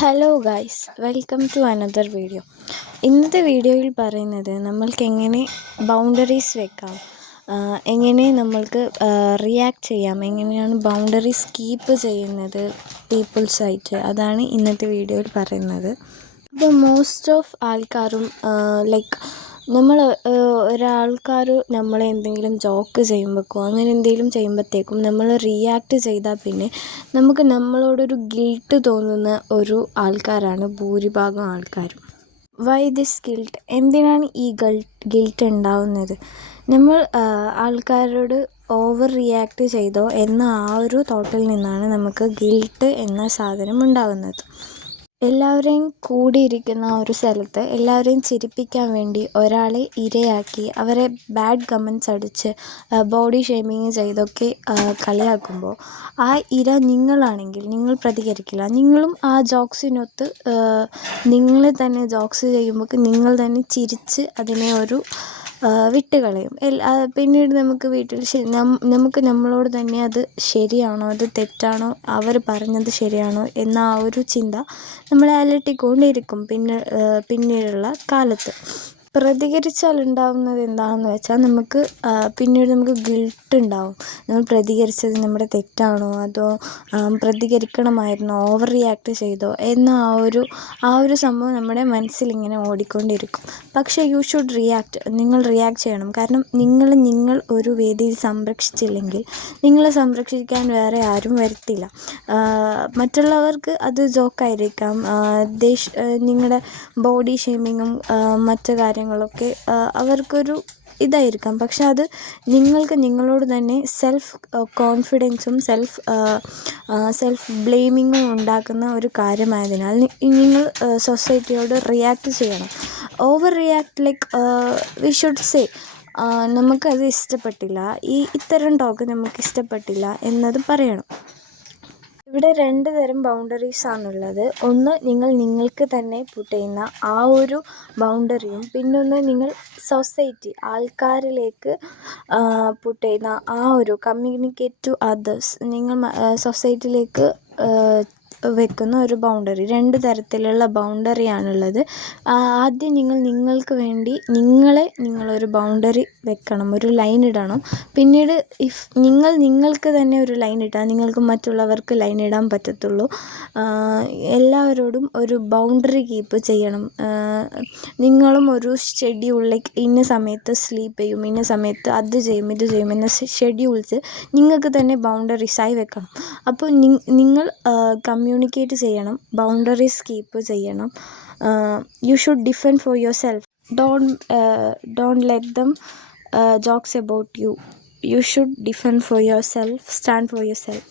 Hello guys, welcome to another video. ഇന്നത്തെ വീഡിയോയിൽ പറയുന്നത് നമ്മൾക്ക് എങ്ങനെ ബൗണ്ടറീസ് വെക്കാം, എങ്ങനെ നമ്മൾക്ക് റിയാക്ട് ചെയ്യാം, എങ്ങനെയാണ് ബൗണ്ടറീസ് കീപ്പ് ചെയ്യുന്നത് പീപ്പിൾസായിട്ട്, അതാണ് ഇന്നത്തെ വീഡിയോയിൽ പറയുന്നത്. ഇപ്പോൾ മോസ്റ്റ് ഓഫ് ആൾക്കാരും നമ്മൾ ഒരാൾക്കാർ നമ്മളെ എന്തെങ്കിലും ജോക്ക് ചെയ്യുമ്പോഴേക്കോ അങ്ങനെ എന്തെങ്കിലും ചെയ്യുമ്പോഴത്തേക്കും നമ്മൾ റിയാക്ട് ചെയ്താൽ പിന്നെ നമുക്ക് നമ്മളോടൊരു ഗിൽട്ട് തോന്നുന്ന ഒരു ആൾക്കാരാണ് ഭൂരിഭാഗം ആൾക്കാരും. Why this guilt? എന്തിനാണ് ഈ ഗിൽട്ട് ഉണ്ടാവുന്നത്? നമ്മൾ ആൾക്കാരോട് ഓവർ റിയാക്ട് ചെയ്തോ എന്ന ആ ഒരു തോട്ടിൽ നിന്നാണ് നമുക്ക് ഗിൽട്ട് എന്ന സാധനം ഉണ്ടാകുന്നത്. എല്ലാവരെയും കൂടിയിരിക്കുന്ന ഒരു സ്ഥലത്ത് എല്ലാവരെയും ചിരിപ്പിക്കാൻ വേണ്ടി ഒരാളെ ഇരയാക്കി അവരെ ബാഡ് കമൻറ്റ്സ് അടിച്ച് ബോഡി ഷേമിങ് ചെയ്തൊക്കെ കളിയാക്കുമ്പോൾ ആ ഇര നിങ്ങളാണെങ്കിൽ നിങ്ങൾ പ്രതികരിക്കില്ല. നിങ്ങളും ആ ജോക്സിനൊത്ത് നിങ്ങൾ തന്നെ ജോക്സ് ചെയ്യുമ്പോൾ നിങ്ങൾ തന്നെ ചിരിച്ച് അതിനെ ഒരു വിട്ടുകളയും. പിന്നീട് നമുക്ക് വീട്ടിൽ നമുക്ക് നമ്മളോട് തന്നെ അത് ശരിയാണോ, അത് തെറ്റാണോ, അവർ പറഞ്ഞത് ശരിയാണോ എന്ന ആ ഒരു ചിന്ത നമ്മളെ അലട്ടിക്കൊണ്ടിരിക്കും. പിന്നീടുള്ള കാലത്ത് പ്രതികരിച്ചാൽ ഉണ്ടാകുന്നത് എന്താണെന്ന് വെച്ചാൽ പിന്നീട് നമുക്ക് ഗിൽട്ട് ഉണ്ടാവും. നമ്മൾ പ്രതികരിച്ചത് നമ്മുടെ തെറ്റാണോ, അതോ പ്രതികരിക്കണമായിരുന്നോ, ഓവർ റിയാക്ട് ചെയ്തോ എന്ന ആ ഒരു സംഭവം നമ്മുടെ മനസ്സിലിങ്ങനെ ഓടിക്കൊണ്ടിരിക്കും. പക്ഷേ യു ഷുഡ് റിയാക്ട്. നിങ്ങൾ റിയാക്ട് ചെയ്യണം. കാരണം നിങ്ങൾ ഒരു വേദിയിൽ സംരക്ഷിച്ചില്ലെങ്കിൽ നിങ്ങളെ സംരക്ഷിക്കാൻ വേറെ ആരും വരത്തില്ല. മറ്റുള്ളവർക്ക് അത് ജോക്കായിരിക്കാം, നിങ്ങളുടെ ബോഡി ഷേമിങ്ങും മറ്റു കാര്യങ്ങളൊക്കെ അവർക്കൊരു ഇതായിരിക്കാം. പക്ഷെ അത് നിങ്ങൾക്ക് നിങ്ങളോട് തന്നെ സെൽഫ് കോൺഫിഡൻസും സെൽഫ് ബ്ലെയിമിങ്ങും ഉണ്ടാക്കുന്ന ഒരു കാര്യമായതിനാൽ നിങ്ങൾ സൊസൈറ്റിയോട് റിയാക്ട് ചെയ്യണം. Over react we should say നമുക്കത് ഇഷ്ടപ്പെട്ടില്ല, ഇത്തരം ടോക്ക് നമുക്ക് ഇഷ്ടപ്പെട്ടില്ല എന്നത് പറയണം. ഇവിടെ 2 തരം ബൗണ്ടറീസാണുള്ളത്. ഒന്ന് നിങ്ങൾക്ക് തന്നെ പുട്ട് ചെയ്യുന്ന ആ ഒരു ബൗണ്ടറിയും, പിന്നൊന്ന് നിങ്ങൾ സൊസൈറ്റി ആൾക്കാരിലേക്ക് പുട്ട് ചെയ്യുന്ന ആ ഒരു കമ്മ്യൂണിക്കേറ്റ് ടു അതേഴ്സ്, നിങ്ങൾ സൊസൈറ്റിയിലേക്ക് വെക്കുന്ന ഒരു ബൗണ്ടറി. 2 തരത്തിലുള്ള ബൗണ്ടറിയാണുള്ളത്. ആദ്യം നിങ്ങൾക്ക് വേണ്ടി നിങ്ങളൊരു ബൗണ്ടറി വെക്കണം, ഒരു ലൈൻ ഇടണം. പിന്നീട് നിങ്ങൾക്ക് തന്നെ ഒരു ലൈൻ ഇട്ടാൽ നിങ്ങൾക്ക് മറ്റുള്ളവർക്ക് ലൈൻ ഇടാൻ പറ്റത്തുള്ളൂ. എല്ലാവരോടും ഒരു ബൗണ്ടറി കീപ്പ് ചെയ്യണം. നിങ്ങളും ഒരു ഷെഡ്യൂൾ ഇന്ന സമയത്ത് സ്ലീപ്പ് ചെയ്യും, ഇന്ന സമയത്ത് അത് ചെയ്യും, ഇത് ചെയ്യും എന്ന ഷെഡ്യൂൾസ് നിങ്ങൾക്ക് തന്നെ ബൗണ്ടറീസായി വെക്കണം. അപ്പോൾ നിങ്ങൾ കമ്മ്യൂണിക്കേറ്റ് ചെയ്യണം, ബൗണ്ടറീസ് കീപ്പ് ചെയ്യണം. You should defend for your self. Don't let them jokes about you. You should defend for yourself, stand for yourself.